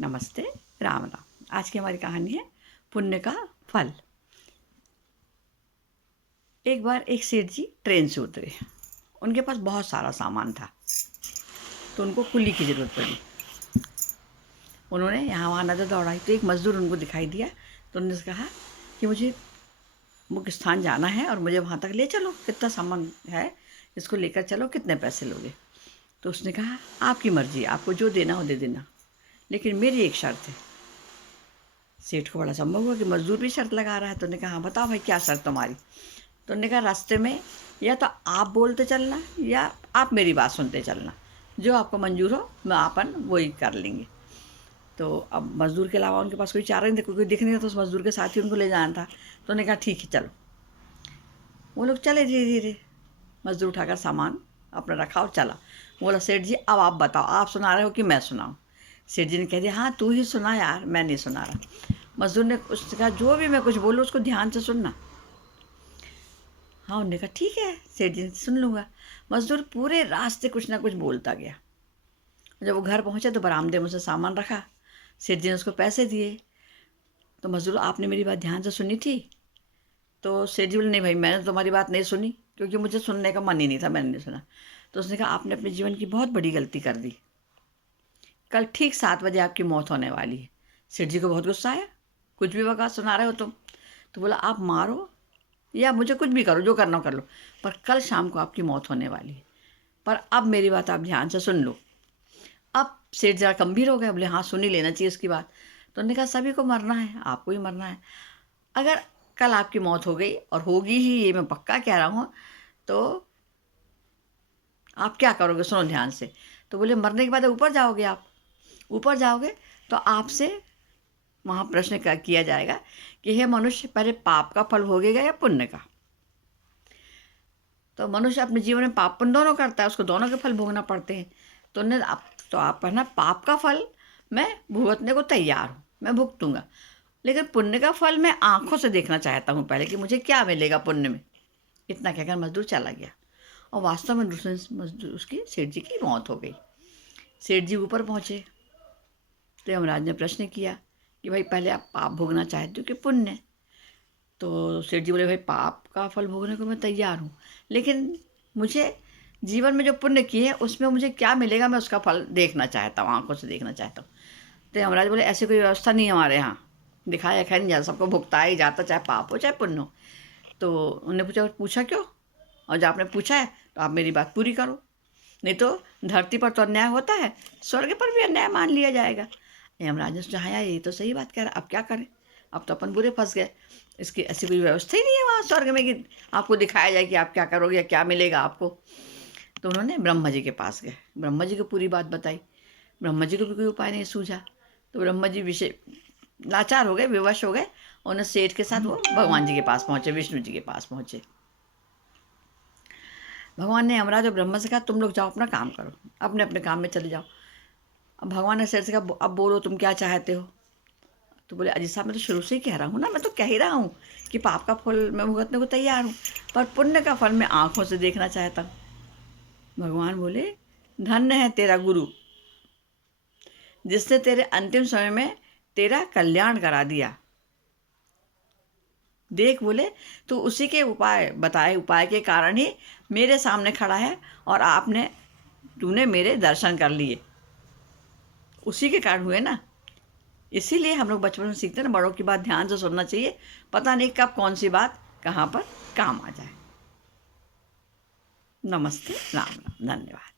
नमस्ते, राम राम। आज की हमारी कहानी है पुण्य का फल। एक बार एक सेठ जी ट्रेन से उतरे। उनके पास बहुत सारा सामान था, तो उनको कुल्ली की ज़रूरत पड़ी। उन्होंने यहाँ वहाँ नज़र दौड़ाई तो एक मज़दूर उनको दिखाई दिया। तो उन्होंने कहा कि मुझे मुख्य स्थान जाना है और मुझे वहाँ तक ले चलो, कितना सामान है, इसको लेकर चलो, कितने पैसे लोगे। तो उसने कहा आपकी मर्ज़ी, आपको जो देना हो दे देना, लेकिन मेरी एक शर्त है। सेठ को बड़ा संभव हुआ कि मजदूर भी शर्त लगा रहा है। तो उन्होंने कहा हाँ बताओ भाई, क्या शर्त तुम्हारी। तो उन्होंने कहा रास्ते में या तो आप बोलते चलना या आप मेरी बात सुनते चलना, जो आपको मंजूर हो मैं अपन वही कर लेंगे। तो अब मज़दूर के अलावा उनके पास कोई चारा नहीं था, कोई दिख नहीं था, तो उस मज़दूर के साथ ही उनको ले जाना था। तो उन्होंने कहा ठीक है चलो। वो लोग चले धीरे धीरे, मज़दूर उठाकर सामान अपना रखा और चला। बोला सेठ जी अब आप बताओ, आप सुना रहे हो कि मैं सुनाऊँ। सेठ जी ने कह दिया हाँ तू ही सुना यार, मैं नहीं सुना रहा। मज़दूर ने उससे कहा जो भी मैं कुछ बोलूँ उसको ध्यान से सुनना। हाँ उन्होंने कहा ठीक है सेठ जी सुन लूँगा। मज़दूर पूरे रास्ते कुछ ना कुछ बोलता गया। जब वो घर पहुँचे तो बरामदे में उसे सामान रखा। सेठ जी ने उसको पैसे दिए। तो मज़दूर आपने मेरी बात ध्यान से सुनी थी। तो सेठ जी बोले नहीं भाई, मैंने तुम्हारी बात नहीं सुनी, क्योंकि मुझे सुनने का मन ही नहीं था, मैंने नहीं सुना। तो उसने कहा आपने अपने जीवन की बहुत बड़ी गलती कर दी। कल ठीक 7 बजे आपकी मौत होने वाली है। सेठ जी को बहुत गुस्सा आया, कुछ भी बकवास सुना रहे हो तुम। तो बोला आप मारो या मुझे कुछ भी करो, जो करना हो कर लो, पर कल शाम को आपकी मौत होने वाली है। पर अब मेरी बात आप ध्यान से सुन लो। अब सेठ जरा गंभीर हो गए, बोले हाँ सुन ही लेना चाहिए उसकी बात। तो उन्होंने कहा सभी को मरना है, आपको ही मरना है। अगर कल आपकी मौत हो गई, और होगी ही, ये मैं पक्का कह रहा हूँ, तो आप क्या करोगे, सुनो ध्यान से। तो बोले मरने के बाद ऊपर जाओगे आप। ऊपर जाओगे तो आपसे वहाँ प्रश्न किया जाएगा कि हे मनुष्य, पहले पाप का फल भोगेगा या पुण्य का। तो मनुष्य अपने जीवन में पाप पुण्य दोनों करता है, उसको दोनों के फल भोगना पड़ते हैं। तो आप कहना पाप का फल मैं भुगतने को तैयार हूँ, मैं भुगतूंगा, लेकिन पुण्य का फल मैं आंखों से देखना चाहता हूँ पहले कि मुझे क्या मिलेगा पुण्य में। इतना कहकर मजदूर चला गया, और वास्तव में दूसरे मजदूर उसकी सेठ जी की मौत हो गई। सेठ जी ऊपर पहुँचे तो यमराज ने प्रश्न किया कि भाई पहले आप पाप भोगना चाहते हो कि पुण्य। तो सेठ जी बोले भाई पाप का फल भोगने को मैं तैयार हूँ, लेकिन मुझे जीवन में जो पुण्य किए उसमें मुझे क्या मिलेगा, मैं उसका फल देखना चाहता हूँ, आंखों से देखना चाहता हूँ। तो यमराज बोले ऐसी कोई व्यवस्था नहीं है हमारे यहाँ, दिखाया खैर नहीं जाता, सबको भुगता ही जाता, चाहे पाप हो चाहे पुण्य हो। तो उन्होंने पूछा क्यों, और जब आपने पूछा है तो आप मेरी बात पूरी करो, नहीं तो धरती पर तो अन्याय होता है, स्वर्ग पर भी अन्याय मान लिया जाएगा। यमराज ने सोचा हाँ यार ये तो सही बात कह रहा है, अब क्या करें, अब तो अपन बुरे फंस गए। इसकी ऐसी कोई व्यवस्था ही नहीं है वहाँ स्वर्ग में कि आपको दिखाया जाए कि आप क्या करोगे या क्या मिलेगा आपको। तो उन्होंने ब्रह्मा जी के पास गए, ब्रह्मा जी को पूरी बात बताई। ब्रह्मा जी को भी कोई उपाय नहीं सूझा। तो ब्रह्मा जी विषय लाचार हो गए, विवश हो गए। उन्हें सेठ के साथ वो भगवान जी के पास पहुँचे, विष्णु जी के पास पहुँचे। भगवान ने यमराज और ब्रह्मा से कहा तुम लोग जाओ अपना काम करो, अपने अपने काम में चले जाओ। अब भगवान ने सेठ से कहा अब बोलो तुम क्या चाहते हो। तो बोले अजी साहब मैं तो शुरू से ही कह रहा हूँ ना, मैं तो कह ही रहा हूँ कि पाप का फल मैं भुगतने को तैयार हूँ, पर पुण्य का फल मैं आँखों से देखना चाहता हूँ। भगवान बोले धन्य है तेरा गुरु, जिसने तेरे अंतिम समय में तेरा कल्याण करा दिया। देख बोले तो उसी के उपाय बताए, उपाय के कारण ही मेरे सामने खड़ा है, और तूने मेरे दर्शन कर लिए, उसी के कारण हुए ना। इसीलिए हम लोग बचपन में सीखते हैं ना, बड़ों की बात ध्यान से सुनना चाहिए, पता नहीं कब कौन सी बात कहाँ पर काम आ जाए। नमस्ते, राम राम, धन्यवाद।